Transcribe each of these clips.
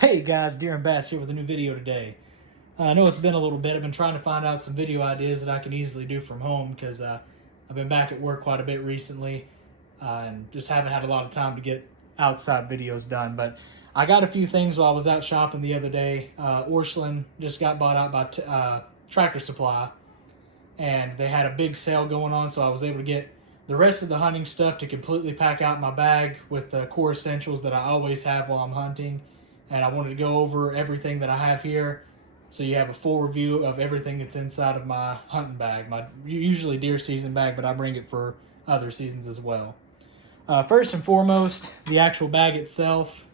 Hey guys, Deer and Bass here with a new video today. I know it's been a little bit. I've been trying to find out some video ideas that I can easily do from home because I've been back at work quite a bit recently and just haven't had a lot of time to get outside videos done. But I got a few things while I was out shopping the other day. Orscheln just got bought out by Tractor Supply, and they had a big sale going on, so I was able to get the rest of the hunting stuff to completely pack out my bag with the core essentials that I always have while I'm hunting. And I wanted to go over everything that I have here so you have a full review of everything that's inside of my hunting bag. My usually deer season bag, but I bring it for other seasons as well. First and foremost, the actual bag itself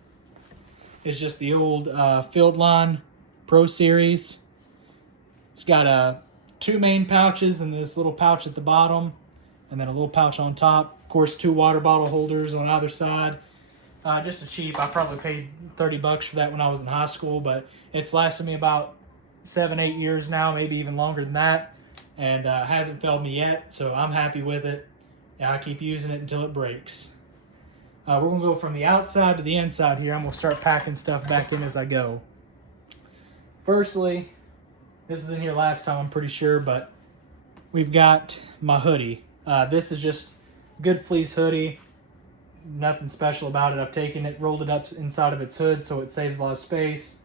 is just the old Field Line Pro Series. It's got two main pouches and this little pouch at the bottom, and then a little pouch on top. Of course, two water bottle holders on either side. Just a cheap. I probably paid $30 for that when I was in high school, but it's lasted me about 7-8 years now, maybe even longer than that, and hasn't failed me yet, so I'm happy with it. And I keep using it until it breaks. We're going to go from the outside to the inside here. I'm going to start packing stuff back in as I go. Firstly, this is in here last time, I'm pretty sure, but we've got my hoodie. This is just good fleece hoodie. Nothing special about it. I've taken it, rolled it up inside of its hood so it saves a lot of space.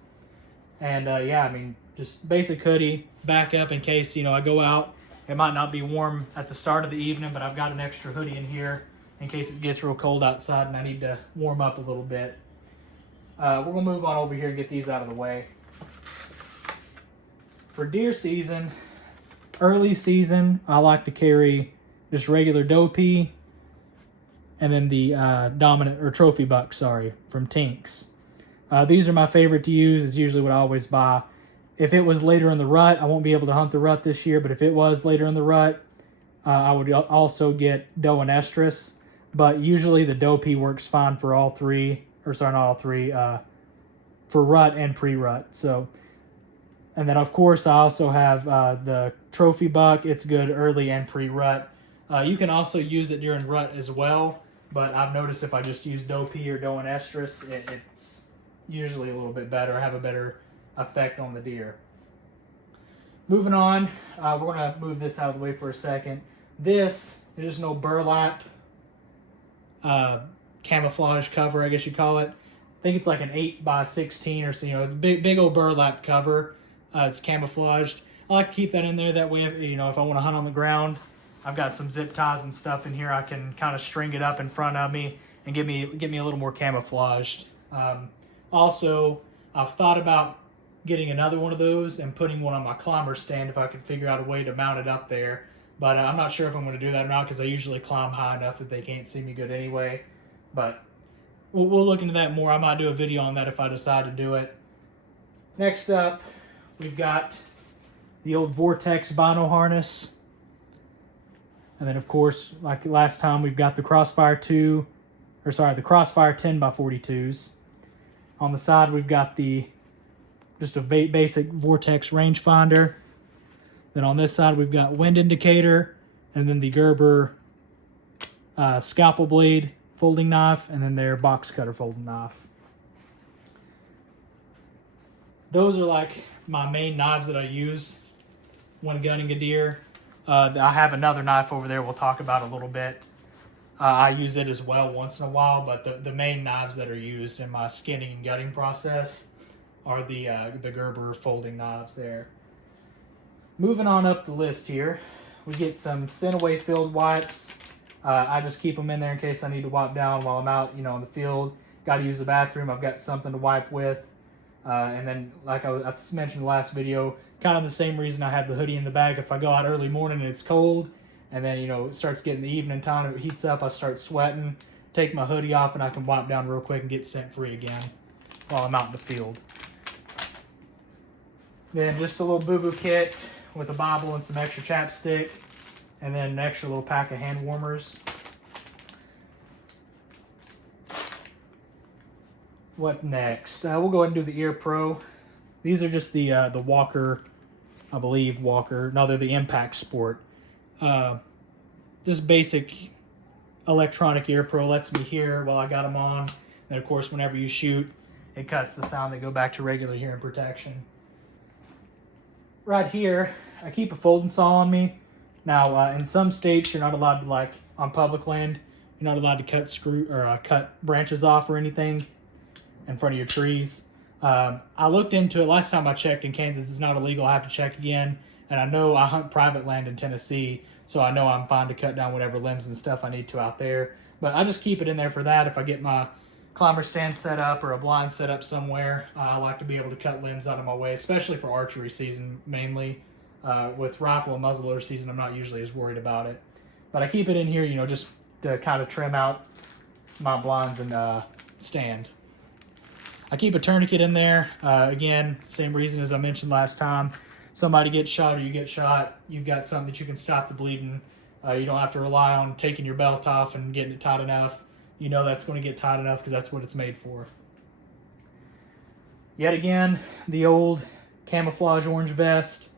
And yeah, I mean, just basic hoodie, back up in case, I go out. It might not be warm at the start of the evening, but I've got an extra hoodie in here in case it gets real cold outside and I need to warm up a little bit. We're going to move on over here and get these out of the way. For deer season, early season, I like to carry just regular doe pee, and then the dominant or trophy buck, from Tinks. These are my favorite to use. It's usually what I always buy. If it was later in the rut, I won't be able to hunt the rut this year, but if it was later in the rut, I would also get doe and estrus. But usually the doe pee works fine for all three, or sorry, not all three, for rut and pre-rut. So, and then of course I also have the trophy buck. It's good early and pre-rut. You can also use it during rut as well. But I've noticed if I just use doe pee or doe and estrus, it's usually a little bit better, have a better effect on the deer. Moving on, we're going to move this out of the way for a second. This is just an old burlap camouflage cover, I guess you call it. I think it's like an 8x16 or so, big old burlap cover. It's camouflaged. I like to keep that in there. That way, if I want to hunt on the ground, I've got some zip ties and stuff in here. I can kind of string it up in front of me and get me a little more camouflaged. Also, I've thought about getting another one of those and putting one on my climber stand if I could figure out a way to mount it up there. But I'm not sure if I'm going to do that or not because I usually climb high enough that they can't see me good anyway. But we'll look into that more. I might do a video on that if I decide to do it. Next up, we've got the old Vortex Bino harness. And then, of course, like last time, we've got the Crossfire the Crossfire 10x42s. On the side, we've got just a basic Vortex rangefinder. Then on this side, we've got wind indicator, and then the Gerber scalpel blade folding knife, and then their box cutter folding knife. Those are like my main knives that I use when gunning a deer. I have another knife over there we'll talk about a little bit. I use it as well once in a while, but the main knives that are used in my skinning and gutting process are the Gerber folding knives there. Moving on up the list here, we get some Scent-Away field wipes. I just keep them in there in case I need to wipe down while I'm out, in the field. Got to use the bathroom. I've got something to wipe with. And then, like I mentioned in the last video, kind of the same reason I have the hoodie in the bag. If I go out early morning and it's cold, and then, it starts getting the evening time, it heats up, I start sweating, take my hoodie off, and I can wipe down real quick and get scent free again while I'm out in the field. Then just a little boo-boo kit with a Bible and some extra chapstick, and then an extra little pack of hand warmers. What next? We'll go ahead and do the Ear Pro. These are just the Walker, I believe Walker. No, they're the Impact Sport. Just basic electronic Ear Pro lets me hear while I got them on. And of course, whenever you shoot, it cuts the sound. They go back to regular hearing protection. Right here, I keep a folding saw on me. Now, in some states, you're not allowed to, like on public land, you're not allowed to cut branches off or anything in front of your trees. I looked into it last time I checked in Kansas. It's not illegal. I have to check again. And I know I hunt private land in Tennessee, so I know I'm fine to cut down whatever limbs and stuff I need to out there. But I just keep it in there for that. If I get my climber stand set up or a blind set up somewhere, I like to be able to cut limbs out of my way, especially for archery season mainly. With rifle and muzzleloader season, I'm not usually as worried about it. But I keep it in here, just to kind of trim out my blinds and stand. I keep a tourniquet in there. Again, same reason as I mentioned last time. Somebody gets shot or you get shot, you've got something that you can stop the bleeding. You don't have to rely on taking your belt off and getting it tight enough. You know that's going to get tight enough because that's what it's made for. Yet again, the old camouflage orange vest.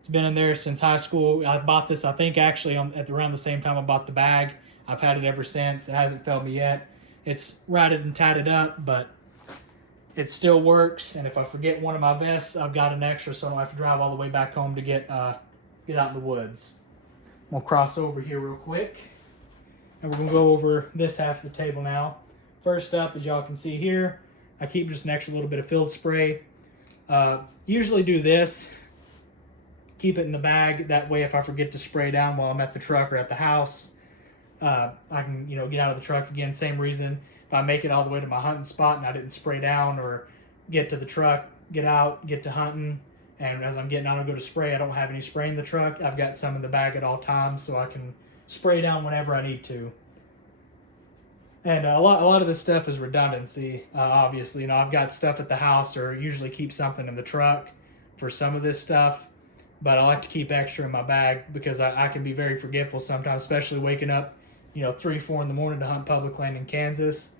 It's been in there since high school. I bought this, I think, actually at around the same time I bought the bag. I've had it ever since. It hasn't failed me yet. It's ratted and tatted up, but it still works. And if I forget one of my vests, I've got an extra, so I don't have to drive all the way back home to get out in the woods. We'll cross over here real quick, and we're going to go over this half of the table now. First up, as y'all can see here, I keep just an extra little bit of field spray. Usually do this. Keep it in the bag. That way, if I forget to spray down while I'm at the truck or at the house, I can, get out of the truck again. Same reason. If I make it all the way to my hunting spot and I didn't spray down or get to the truck, get out, get to hunting, and as I'm getting out, I go to spray. I don't have any spray in the truck. I've got some in the bag at all times, so I can spray down whenever I need to. And a lot of this stuff is redundancy. Obviously, I've got stuff at the house, or usually keep something in the truck for some of this stuff. But I like to keep extra in my bag because I can be very forgetful sometimes, especially waking up, 3, 4 in the morning to hunt public land in Kansas.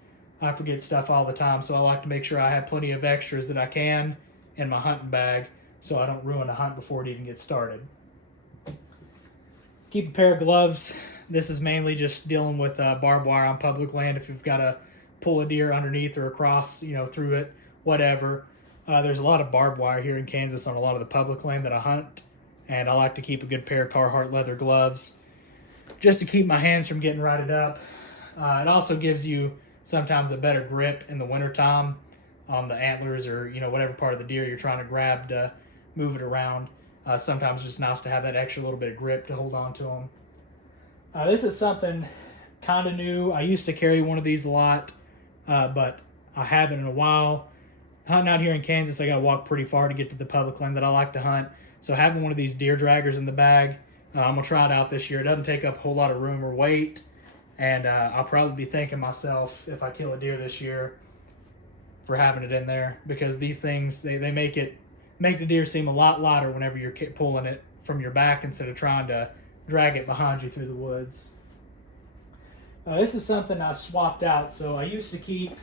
I forget stuff all the time, so I like to make sure I have plenty of extras that I can in my hunting bag so I don't ruin a hunt before it even gets started. Keep a pair of gloves. This is mainly just dealing with barbed wire on public land. If you've got to pull a deer underneath or across, through it, whatever. There's a lot of barbed wire here in Kansas on a lot of the public land that I hunt, and I like to keep a good pair of Carhartt leather gloves just to keep my hands from getting rotted up. It also gives you sometimes a better grip in the wintertime on the antlers or, whatever part of the deer you're trying to grab to move it around. Sometimes it's just nice to have that extra little bit of grip to hold on to them. This is something kind of new. I used to carry one of these a lot, but I haven't in a while. Hunting out here in Kansas, I got to walk pretty far to get to the public land that I like to hunt. So having one of these deer draggers in the bag, I'm going to try it out this year. It doesn't take up a whole lot of room or weight. And I'll probably be thanking myself if I kill a deer this year for having it in there, because these things, they make the deer seem a lot lighter whenever you're pulling it from your back instead of trying to drag it behind you through the woods. This is something I swapped out. So I used to keep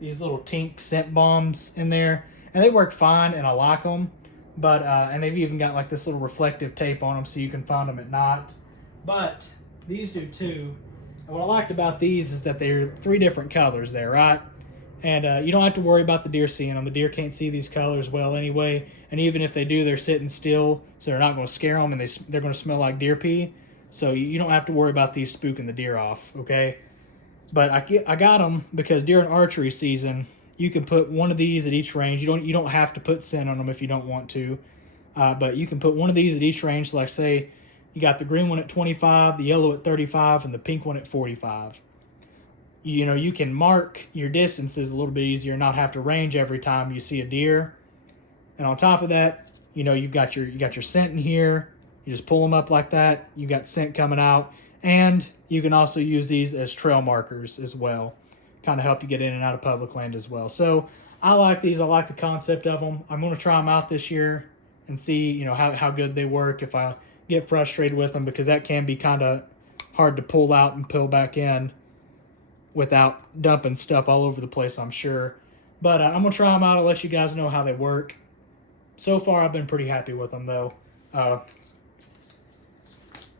these little Tink scent bombs in there, and they work fine, and I like them. But and they've even got like this little reflective tape on them so you can find them at night. But these do too. And what I liked about these is that they're 3 different colors there, right? And you don't have to worry about the deer seeing them. The deer can't see these colors well anyway. And even if they do, they're sitting still, so they're not going to scare them, and they're going to smell like deer pee. So you don't have to worry about these spooking the deer off, okay? But I got them because during archery season, you can put one of these at each range. You don't have to put scent on them if you don't want to. But you can put one of these at each range. So like say you got the green one at 25, the yellow at 35, and the pink one at 45. You can mark your distances a little bit easier, not have to range every time you see a deer. And on top of that, you've got your scent in here. You just pull them up like that. You got scent coming out, and you can also use these as trail markers as well. Kind of help you get in and out of public land as well. So I like these. I like the concept of them. I'm going to try them out this year and see, how good they work if I get frustrated with them, because that can be kind of hard to pull out and pull back in without dumping stuff all over the place, I'm sure. But I'm going to try them out. I'll let you guys know how they work. So far, I've been pretty happy with them, though.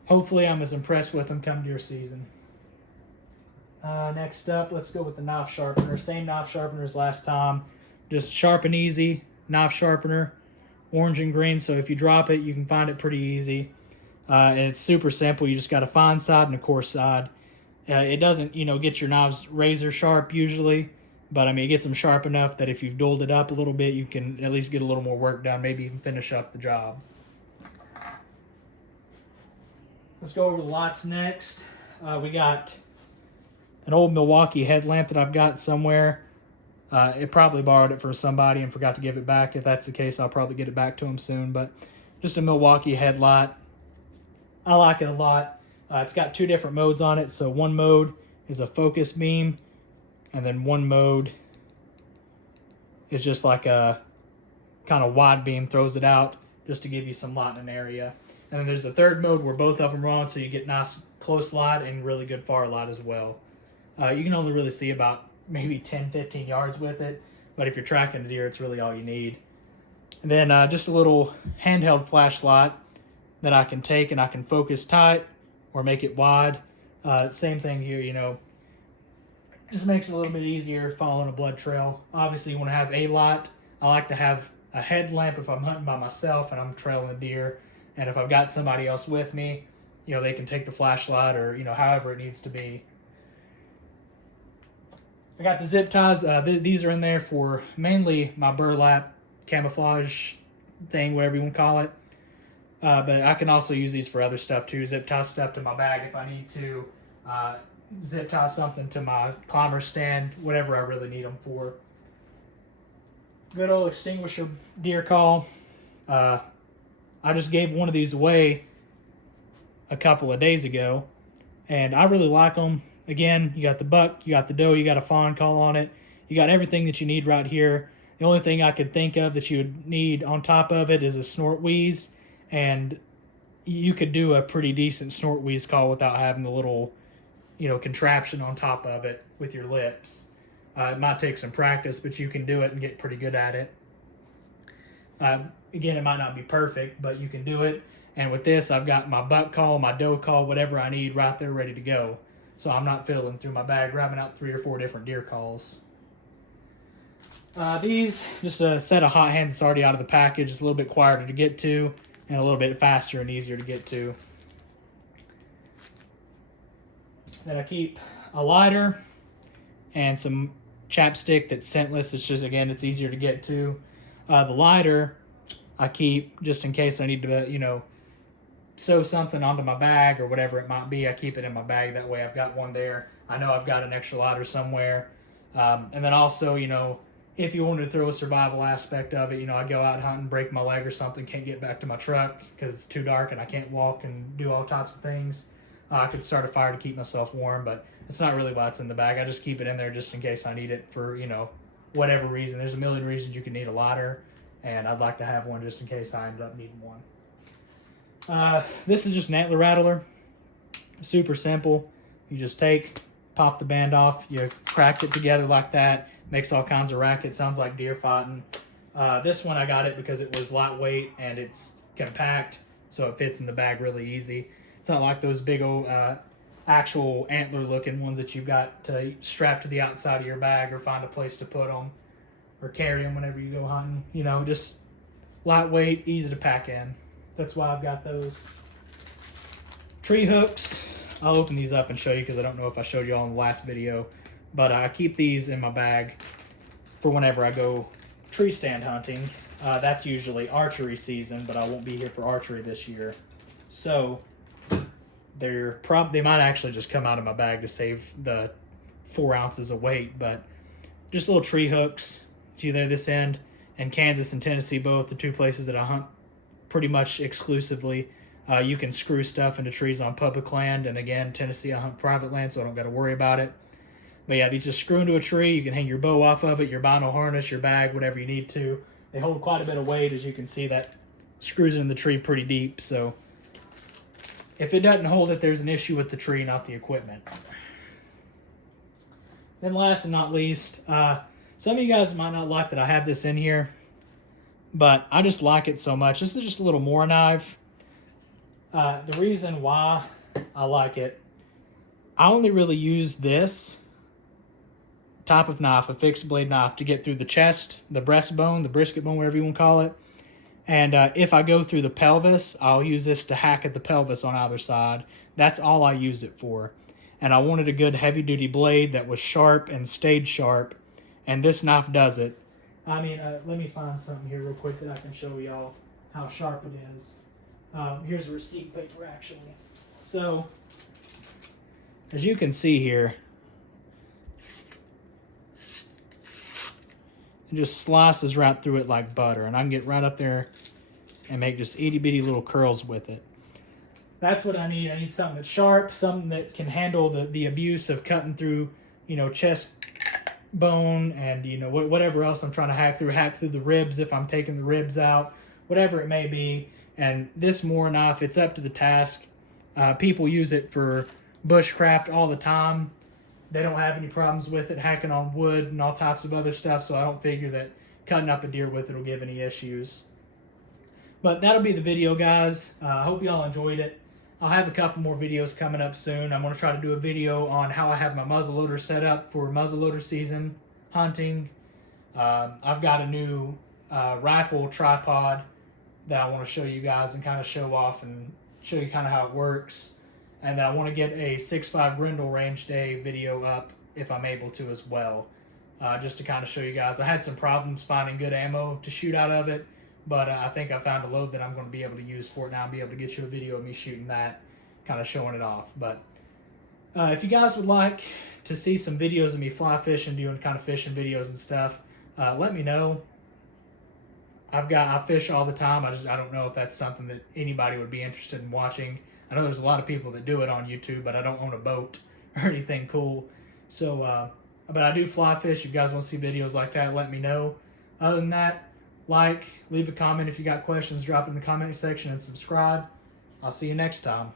Hopefully, I'm as impressed with them come deer season. Next up, let's go with the knife sharpener. Same knife sharpener as last time. Just sharp and easy knife sharpener, orange and green. So if you drop it, you can find it pretty easy. And it's super simple. You just got a fine side and a coarse side. It doesn't, get your knives razor sharp usually, but I mean, it gets them sharp enough that if you've dulled it up a little bit, you can at least get a little more work done. Maybe even finish up the job. Let's go over the lights next. We got an old Milwaukee headlamp that I've got somewhere. It probably borrowed it from somebody and forgot to give it back. If that's the case, I'll probably get it back to him soon. But just a Milwaukee headlight. I like it a lot. It's got two different modes on it. So one mode is a focus beam, and then one mode is just like a kind of wide beam, throws it out just to give you some light in an area. And then there's the third mode where both of them are on, so you get nice close light and really good far light as well. You can only really see about maybe 10-15 yards with it, but if you're tracking a deer, it's really all you need. And then just a little handheld flashlight that I can take and I can focus tight or make it wide. Same thing here, just makes it a little bit easier following a blood trail. Obviously, you want to have a light. I like to have a headlamp if I'm hunting by myself and I'm trailing a deer. And if I've got somebody else with me, they can take the flashlight or, however it needs to be. I got the zip ties. These are in there for mainly my burlap camouflage thing, whatever you want to call it. But I can also use these for other stuff too. Zip tie stuff to my bag if I need to. Zip tie something to my climber stand, whatever I really need them for. Good old extinguisher deer call. I just gave one of these away a couple of days ago, and I really like them. Again, you got the buck, you got the doe, you got a fawn call on it. You got everything that you need right here. The only thing I could think of that you would need on top of it is a snort wheeze, and you could do a pretty decent snort wheeze call without having the little, contraption on top of it with your lips. It might take some practice, but you can do it and get pretty good at it. Again, it might not be perfect, but you can do it. And with this, I've got my buck call, my doe call, whatever I need right there ready to go. So I'm not fiddling through my bag, grabbing out 3 or 4 different deer calls. These, just a set of hot hands that's already out of the package. It's a little bit quieter to get to and a little bit faster and easier to get to. Then I keep a lighter and some chapstick that's scentless. It's just, again, it's easier to get to. The lighter I keep just in case I need to, sew something onto my bag or whatever it might be. I keep it in my bag. That way I've got one there. I know I've got an extra lighter somewhere. And then also, if you wanted to throw a survival aspect of it, I go out hunting, break my leg or something, can't get back to my truck because it's too dark and I can't walk and do all types of things. I could start a fire to keep myself warm, but it's not really why it's in the bag. I just keep it in there just in case I need it for, whatever reason. There's a million reasons you can need a lighter, and I'd like to have one just in case I end up needing one. This is just an antler rattler. Super simple. You just pop the band off, you crack it together like that, makes all kinds of racket, sounds like deer fighting. This one I got it because it was lightweight and it's compact, so it fits in the bag really easy. It's not like those big old actual antler looking ones that you've got to strap to the outside of your bag or find a place to put them or carry them whenever you go hunting. Just lightweight, easy to pack in. That's why I've got those. Tree hooks. I'll open these up and show you because I don't know if I showed you all in the last video, but I keep these in my bag for whenever I go tree stand hunting. That's usually archery season, but I won't be here for archery this year. So they might actually just come out of my bag to save the 4 ounces of weight, but just little tree hooks. It's either this end, and Kansas and Tennessee, both the 2 places that I hunt pretty much exclusively. You can screw stuff into trees on public land, and again, Tennessee, I hunt private land, so I don't got to worry about it. But yeah, these just screw into a tree. You can hang your bow off of it, your vinyl harness, your bag, whatever you need to. They hold quite a bit of weight, as you can see. That screws in the tree pretty deep, so if it doesn't hold it, there's an issue with the tree, not the equipment. Then last and not least, some of you guys might not like that I have this in here, but I just like it so much. This is just a little Mora knife. The reason why I like it, I only really use this type of knife, a fixed blade knife, to get through the chest, the breastbone, the brisket bone, whatever you want to call it. And if I go through the pelvis, I'll use this to hack at the pelvis on either side. That's all I use it for. And I wanted a good heavy-duty blade that was sharp and stayed sharp, and this knife does it. I mean, let me find something here real quick that I can show y'all how sharp it is. Here's a receipt paper, actually. So, as you can see here, it just slices right through it like butter, and I can get right up there and make just itty-bitty little curls with it. That's what I need. I need something that's sharp, something that can handle the abuse of cutting through, you know, chest bone and, you know, whatever else I'm trying to hack through the ribs if I'm taking the ribs out, whatever it may be. And this Moore knife, it's up to the task. People use it for bushcraft all the time. They don't have any problems with it, hacking on wood and all types of other stuff, so I don't figure that cutting up a deer with it will give any issues. But that'll be the video, guys. I hope y'all enjoyed it. I'll have a couple more videos coming up soon. I'm going to try to do a video on how I have my muzzleloader set up for muzzleloader season hunting. I've got a new rifle tripod that I want to show you guys and kind of show off and show you kind of how it works. And then I want to get a 6.5 Grendel range day video up if I'm able to as well, just to kind of show you guys. I had some problems finding good ammo to shoot out of it, but I think I found a load that I'm going to be able to use for it now and be able to get you a video of me shooting that, kind of showing it off. But if you guys would like to see some videos of me fly fishing, doing kind of fishing videos and stuff, let me know. I fish all the time. I don't know if that's something that anybody would be interested in watching. I know there's a lot of people that do it on YouTube, but I don't own a boat or anything cool. So, but I do fly fish. If you guys want to see videos like that, let me know. Other than that, leave a comment. If you got questions, drop it in the comment section and subscribe. I'll see you next time.